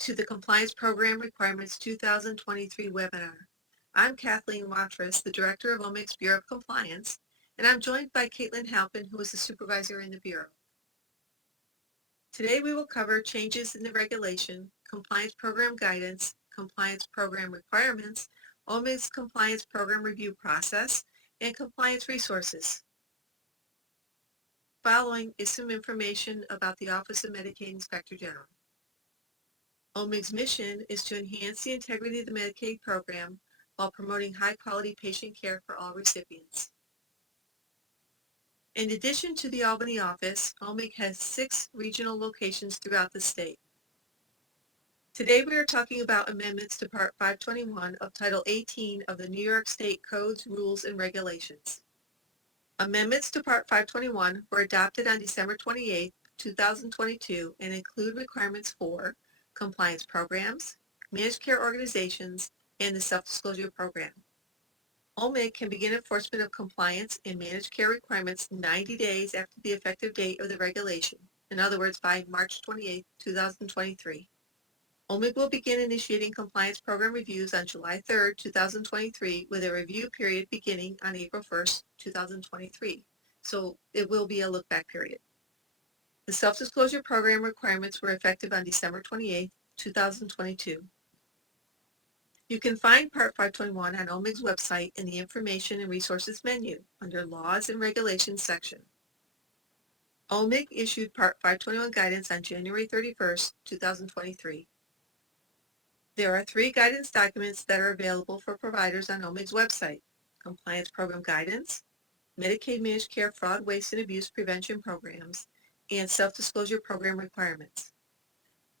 to the Compliance Program Requirements 2023 webinar. I'm Kathleen Watrous, the Director of OMIG's Bureau of Compliance, and I'm joined by Caitlin Halpin, who is the Supervisor in the Bureau. Today we will cover changes in the regulation, Compliance Program Guidance, Compliance Program Requirements, OMIG's Compliance Program Review Process, and Compliance Resources. Following is some information about the Office of Medicaid Inspector General. OMIG's mission is to enhance the integrity of the Medicaid program while promoting high-quality patient care for all recipients. In addition to the Albany office, OMIG has 6 regional locations throughout the state. Today we are talking about amendments to Part 521 of Title 18 of the New York State Codes, Rules, and Regulations. Amendments to Part 521 were adopted on December 28, 2022 and include requirements for compliance programs, managed care organizations, and the self-disclosure program. OMIG can begin enforcement of compliance and managed care requirements 90 days after the effective date of the regulation, in other words, by March 28, 2023. OMIG will begin initiating compliance program reviews on July 3, 2023, with a review period beginning on April 1, 2023. So it will be a look-back period. The self-disclosure program requirements were effective on December 28, 2022. You can find Part 521 on OMIG's website in the Information and Resources menu under Laws and Regulations section. OMIG issued Part 521 guidance on January 31, 2023. There are 3 guidance documents that are available for providers on OMIG's website: Compliance Program Guidance, Medicaid Managed Care Fraud, Waste, and Abuse Prevention Programs, and Self-Disclosure Program Requirements.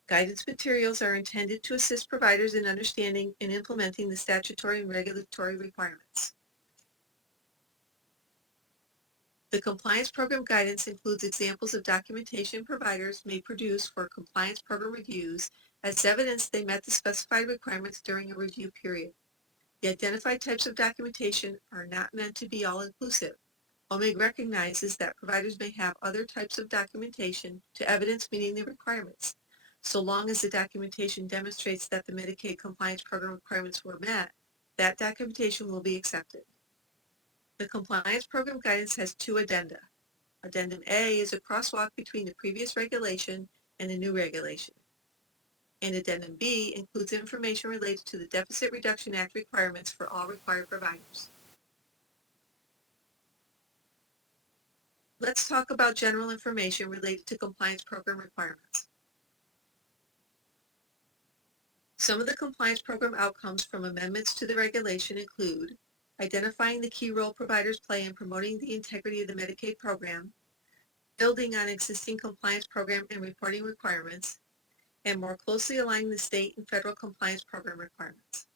Guidance materials are intended to assist providers in understanding and implementing the statutory and regulatory requirements. The Compliance Program Guidance includes examples of documentation providers may produce for compliance program reviews as evidence they met the specified requirements during a review period. The identified types of documentation are not meant to be all-inclusive. OMIG recognizes that providers may have other types of documentation to evidence meeting the requirements. So long as the documentation demonstrates that the Medicaid compliance program requirements were met, that documentation will be accepted. The Compliance Program Guidance has 2 addenda. Addendum A is a crosswalk between the previous regulation and the new regulation. And Addendum B includes information related to the Deficit Reduction Act requirements for all required providers. Let's talk about general information related to compliance program requirements. Some of the compliance program outcomes from amendments to the regulation include identifying the key role providers play in promoting the integrity of the Medicaid program, building on existing compliance program and reporting requirements, and more closely aligning the state and federal compliance program requirements.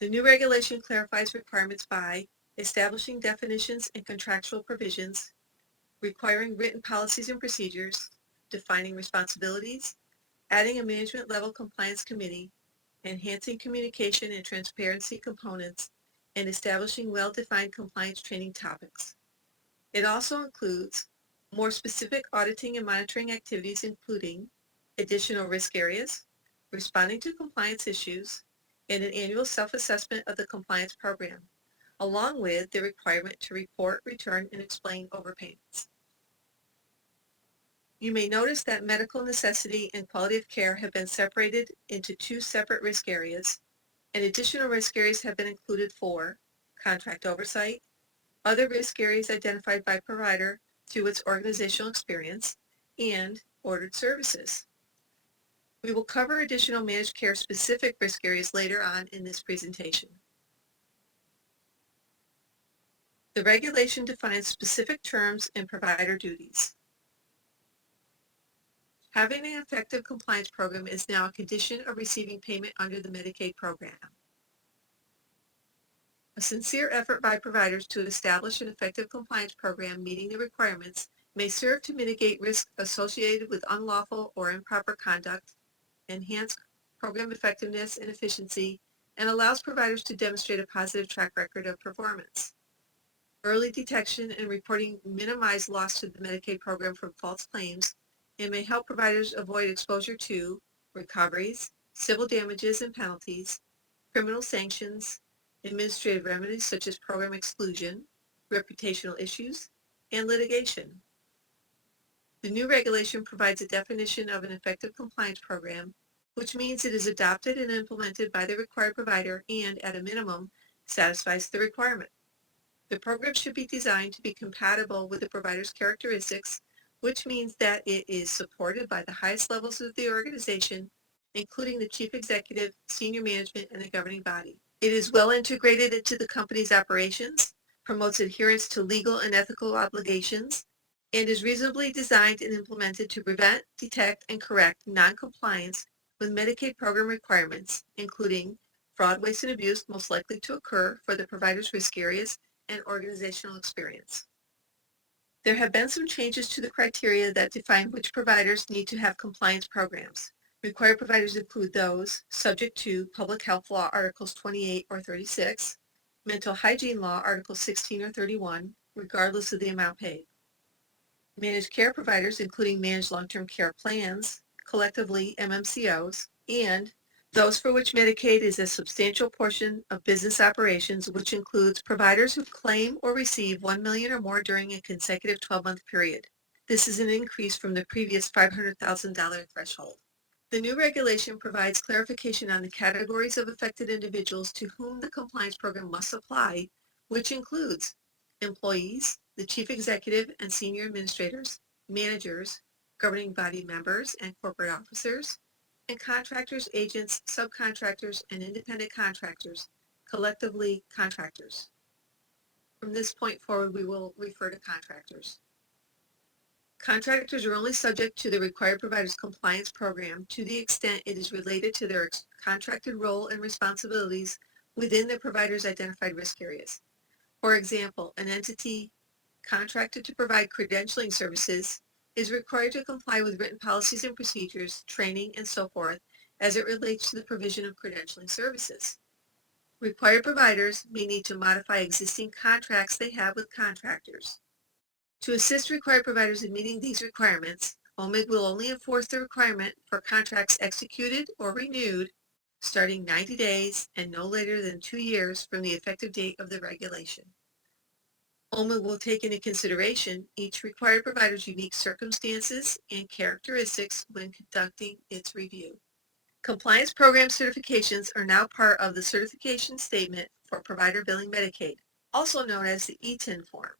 The new regulation clarifies requirements by establishing definitions and contractual provisions, requiring written policies and procedures, defining responsibilities, adding a management level compliance committee, enhancing communication and transparency components, and establishing well-defined compliance training topics. It also includes more specific auditing and monitoring activities, including additional risk areas, responding to compliance issues, and an annual self-assessment of the compliance program, along with the requirement to report, return, and explain overpayments. You may notice that medical necessity and quality of care have been separated into 2 separate risk areas, and additional risk areas have been included for contract oversight, other risk areas identified by provider through its organizational experience, and ordered services. We will cover additional managed care specific risk areas later on in this presentation. The regulation defines specific terms and provider duties. Having an effective compliance program is now a condition of receiving payment under the Medicaid program. A sincere effort by providers to establish an effective compliance program meeting the requirements may serve to mitigate risks associated with unlawful or improper conduct, enhance program effectiveness and efficiency, and allows providers to demonstrate a positive track record of performance. Early detection and reporting minimize loss to the Medicaid program from false claims and may help providers avoid exposure to recoveries, civil damages and penalties, criminal sanctions, administrative remedies such as program exclusion, reputational issues, and litigation. The new regulation provides a definition of an effective compliance program, which means it is adopted and implemented by the required provider and, at a minimum, satisfies the requirement. The program should be designed to be compatible with the provider's characteristics, which means that it is supported by the highest levels of the organization, including the chief executive, senior management, and the governing body. It is well integrated into the company's operations, promotes adherence to legal and ethical obligations, and is reasonably designed and implemented to prevent, detect, and correct noncompliance with Medicaid program requirements, including fraud, waste, and abuse most likely to occur for the provider's risk areas and organizational experience. There have been some changes to the criteria that define which providers need to have compliance programs. Required providers include those subject to Public Health Law Articles 28 or 36, Mental Hygiene Law Articles 16 or 31, regardless of the amount paid. Managed care providers, including managed long-term care plans, collectively MMCOs, and those for which Medicaid is a substantial portion of business operations, which includes providers who claim or receive $1 million or more during a consecutive 12-month period. This is an increase from the previous $500,000 threshold. The new regulation provides clarification on the categories of affected individuals to whom the compliance program must apply, which includes employees, the chief executive and senior administrators, managers, governing body members and corporate officers, and contractors, agents, subcontractors, and independent contractors, collectively contractors. From this point forward, we will refer to contractors. Contractors are only subject to the required provider's compliance program to the extent it is related to their contracted role and responsibilities within the provider's identified risk areas. For example, an entity contracted to provide credentialing services is required to comply with written policies and procedures, training, and so forth as it relates to the provision of credentialing services. Required providers may need to modify existing contracts they have with contractors. To assist required providers in meeting these requirements, OMIG will only enforce the requirement for contracts executed or renewed starting 90 days and no later than 2 years from the effective date of the regulation. OMIG will take into consideration each required provider's unique circumstances and characteristics when conducting its review. Compliance program certifications are now part of the certification statement for provider billing Medicaid, also known as the ETIN form.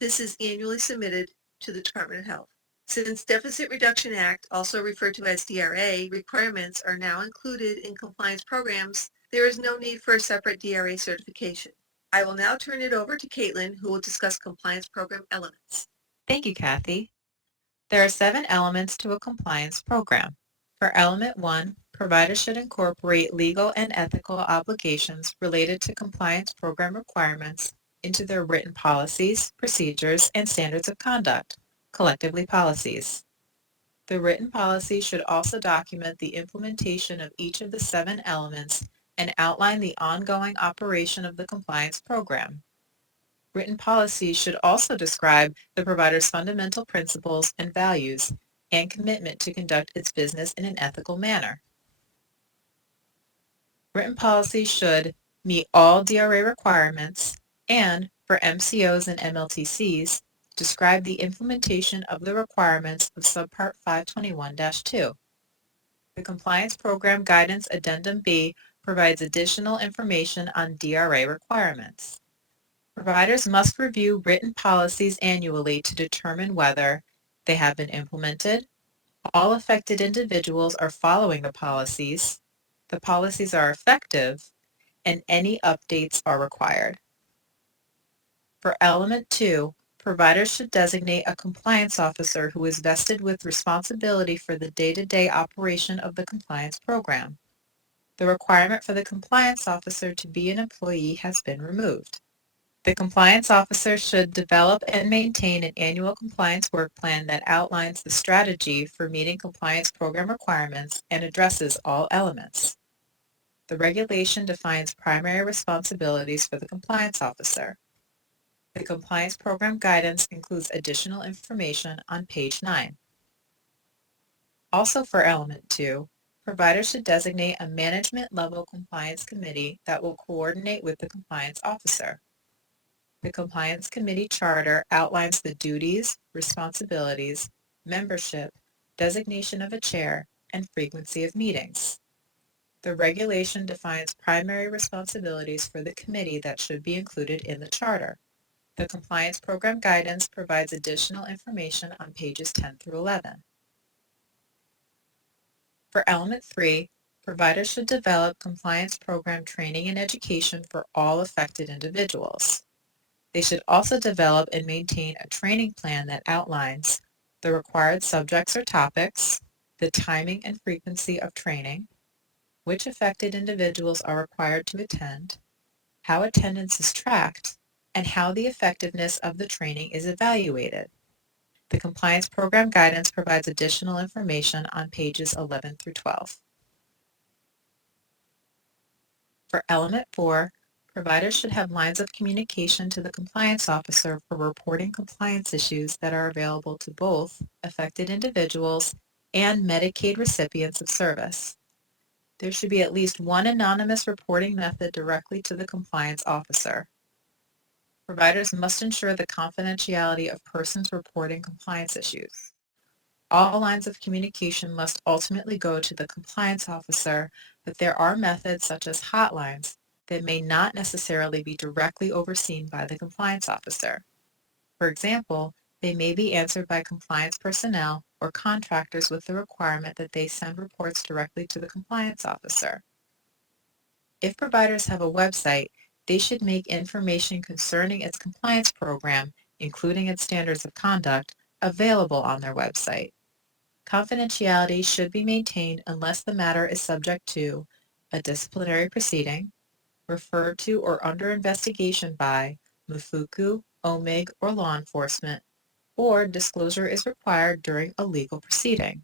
This is annually submitted to the Department of Health. Since Deficit Reduction Act, also referred to as DRA, requirements are now included in compliance programs, there is no need for a separate DRA certification. I will now turn it over to Caitlin, who will discuss compliance program elements. Thank you, Kathy. There are 7 elements to a compliance program. For element 1, providers should incorporate legal and ethical obligations related to compliance program requirements into their written policies, procedures, and standards of conduct, collectively policies. The written policy should also document the implementation of each of the 7 elements and outline the ongoing operation of the compliance program. Written policies should also describe the provider's fundamental principles and values and commitment to conduct its business in an ethical manner. Written policies should meet all DRA requirements and, for MCOs and MLTCs, describe the implementation of the requirements of Subpart 521-2. The Compliance Program Guidance Addendum B provides additional information on DRA requirements. Providers must review written policies annually to determine whether they have been implemented, all affected individuals are following the policies are effective, and any updates are required. For Element 2, providers should designate a compliance officer who is vested with responsibility for the day-to-day operation of the compliance program. The requirement for the compliance officer to be an employee has been removed. The compliance officer should develop and maintain an annual compliance work plan that outlines the strategy for meeting compliance program requirements and addresses all elements. The regulation defines primary responsibilities for the compliance officer. The compliance program guidance includes additional information on page 9. Also for Element 2, providers should designate a management-level compliance committee that will coordinate with the compliance officer. The Compliance Committee Charter outlines the duties, responsibilities, membership, designation of a chair, and frequency of meetings. The regulation defines primary responsibilities for the committee that should be included in the charter. The Compliance Program Guidance provides additional information on pages 10 through 11. For Element 3, providers should develop compliance program training and education for all affected individuals. They should also develop and maintain a training plan that outlines the required subjects or topics, the timing and frequency of training, which affected individuals are required to attend, how attendance is tracked, and how the effectiveness of the training is evaluated. The Compliance Program Guidance provides additional information on pages 11 through 12. For Element 4, providers should have lines of communication to the compliance officer for reporting compliance issues that are available to both affected individuals and Medicaid recipients of service. There should be at least one anonymous reporting method directly to the compliance officer. Providers must ensure the confidentiality of persons reporting compliance issues. All lines of communication must ultimately go to the compliance officer, but there are methods such as hotlines that may not necessarily be directly overseen by the compliance officer. For example, they may be answered by compliance personnel or contractors with the requirement that they send reports directly to the compliance officer. If providers have a website, they should make information concerning its compliance program, including its standards of conduct, available on their website. Confidentiality should be maintained unless the matter is subject to a disciplinary proceeding, referred to or under investigation by MFUCU, OMIG, or law enforcement, or disclosure is required during a legal proceeding.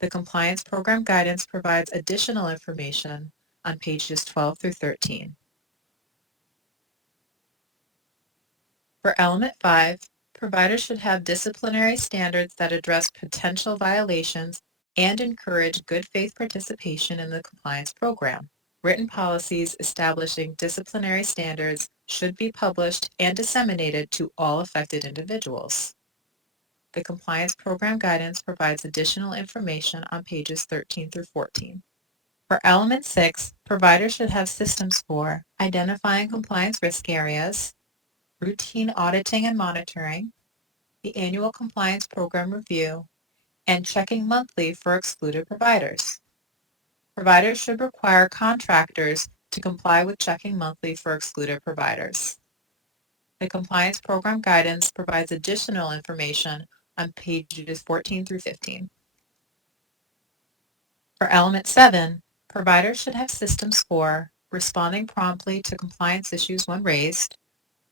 The Compliance Program Guidance provides additional information on pages 12 through 13. For Element 5, providers should have disciplinary standards that address potential violations and encourage good faith participation in the compliance program. Written policies establishing disciplinary standards should be published and disseminated to all affected individuals. The Compliance Program Guidance provides additional information on pages 13 through 14. For Element 6, providers should have systems for identifying compliance risk areas, routine auditing and monitoring, the annual compliance program review, and checking monthly for excluded providers. Providers should require contractors to comply with checking monthly for excluded providers. The Compliance Program Guidance provides additional information on pages 14 through 15. For Element 7, providers should have systems for responding promptly to compliance issues when raised,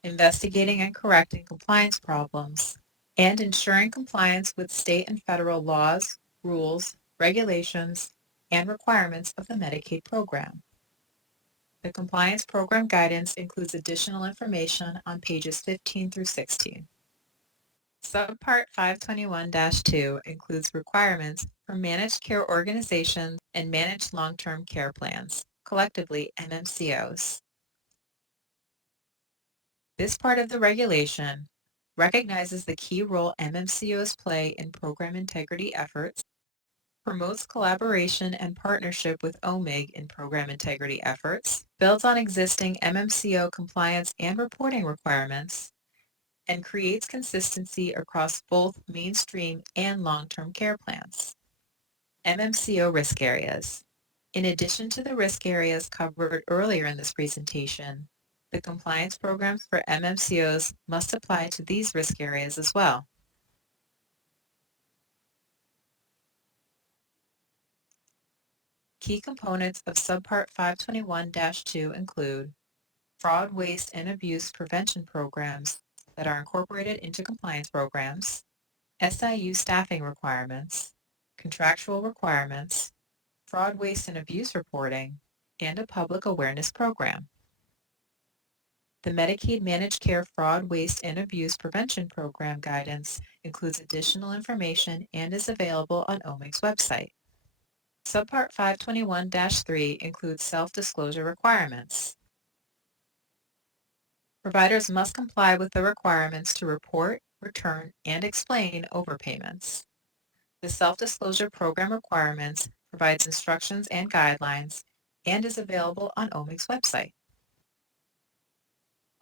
investigating and correcting compliance problems, and ensuring compliance with state and federal laws, rules, regulations, and requirements of the Medicaid program. The Compliance Program Guidance includes additional information on pages 15 through 16. Subpart 521-2 includes requirements for managed care organizations and managed long-term care plans, collectively MMCOs. This part of the regulation recognizes the key role MMCOs play in program integrity efforts, promotes collaboration and partnership with OMIG in program integrity efforts, builds on existing MMCO compliance and reporting requirements, and creates consistency across both mainstream and long-term care plans. MMCO risk areas. In addition to the risk areas covered earlier in this presentation, the compliance programs for MMCOs must apply to these risk areas as well. Key components of Subpart 521-2 include fraud, waste, and abuse prevention programs that are incorporated into compliance programs, SIU staffing requirements, contractual requirements, fraud, waste, and abuse reporting, and a public awareness program. The Medicaid Managed Care Fraud, Waste, and Abuse Prevention Program guidance includes additional information and is available on OMIG's website. Subpart 521-3 includes self-disclosure requirements. Providers must comply with the requirements to report, return, and explain overpayments. The self-disclosure program requirements provides instructions and guidelines and is available on OMIG's website.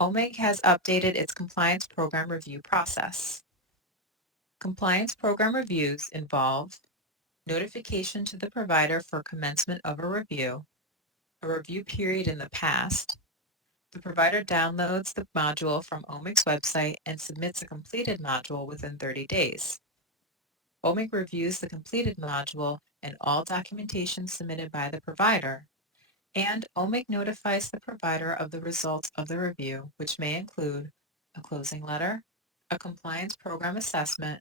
OMIG has updated its compliance program review process. Compliance program reviews involve notification to the provider for commencement of a review period in the past. The provider downloads the module from OMIG's website and submits a completed module within 30 days. OMIG reviews the completed module and all documentation submitted by the provider, and OMIG notifies the provider of the results of the review, which may include a closing letter, a compliance program assessment,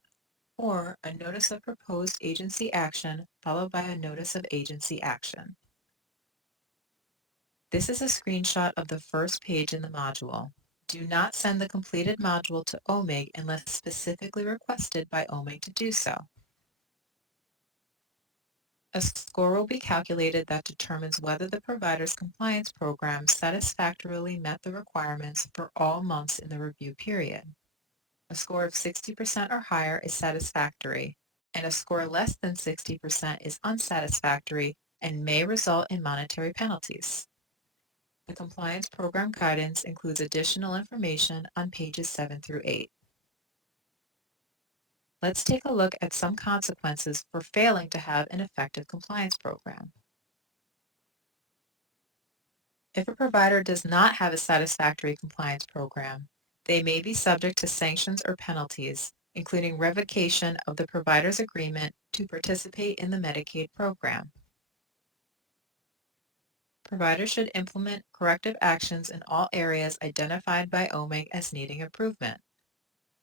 or a notice of proposed agency action followed by a notice of agency action. This is a screenshot of the first page in the module. Do not send the completed module to OMIG unless specifically requested by OMIG to do so. A score will be calculated that determines whether the provider's compliance program satisfactorily met the requirements for all months in the review period. A score of 60% or higher is satisfactory, and a score less than 60% is unsatisfactory and may result in monetary penalties. The compliance program guidance includes additional information on pages 7 through 8. Let's take a look at some consequences for failing to have an effective compliance program. If a provider does not have a satisfactory compliance program, they may be subject to sanctions or penalties, including revocation of the provider's agreement to participate in the Medicaid program. Providers should implement corrective actions in all areas identified by OMIG as needing improvement.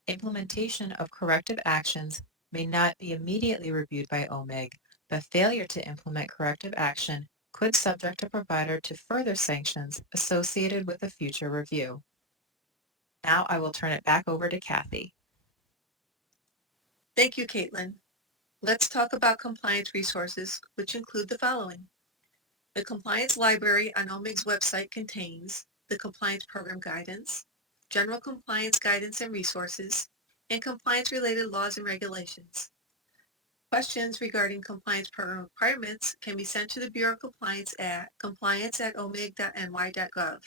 Implementation of corrective actions may not be immediately reviewed by OMIG, but failure to implement corrective action could subject a provider to further sanctions associated with a future review. Now I will turn it back over to Kathy. Thank you, Caitlin. Let's talk about compliance resources, which include the following. The Compliance Library on OMIG's website contains the Compliance Program Guidance, General Compliance Guidance and Resources, and compliance-related laws and regulations. Questions regarding compliance program requirements can be sent to the Bureau of Compliance at compliance@omig.ny.gov.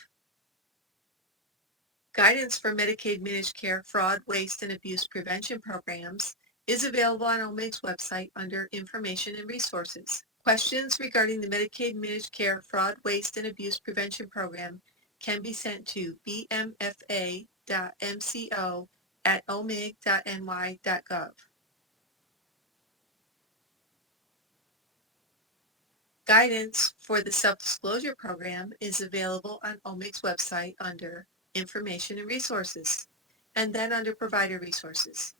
Guidance for Medicaid Managed Care Fraud, Waste, and Abuse Prevention Programs is available on OMIG's website under Information and Resources. Questions regarding the Medicaid Managed Care Fraud, Waste, and Abuse Prevention Program can be sent to bmfa.mco@omig.ny.gov. Guidance for the self-disclosure program is available on OMIG's website under Information and Resources, and then under Provider Resources.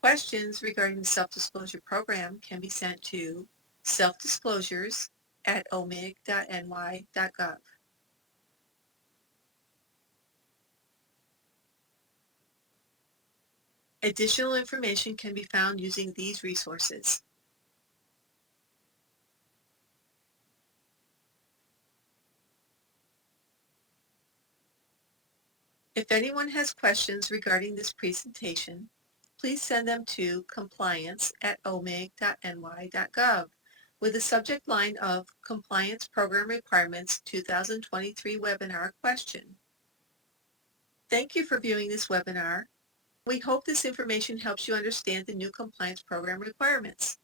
Questions regarding the self-disclosure program can be sent to selfdisclosures@omig.ny.gov. Additional information can be found using these resources. If anyone has questions regarding this presentation, please send them to compliance@omig.ny.gov with the subject line of Compliance Program Requirements 2023 Webinar Question. Thank you for viewing this webinar. We hope this information helps you understand the new compliance program requirements.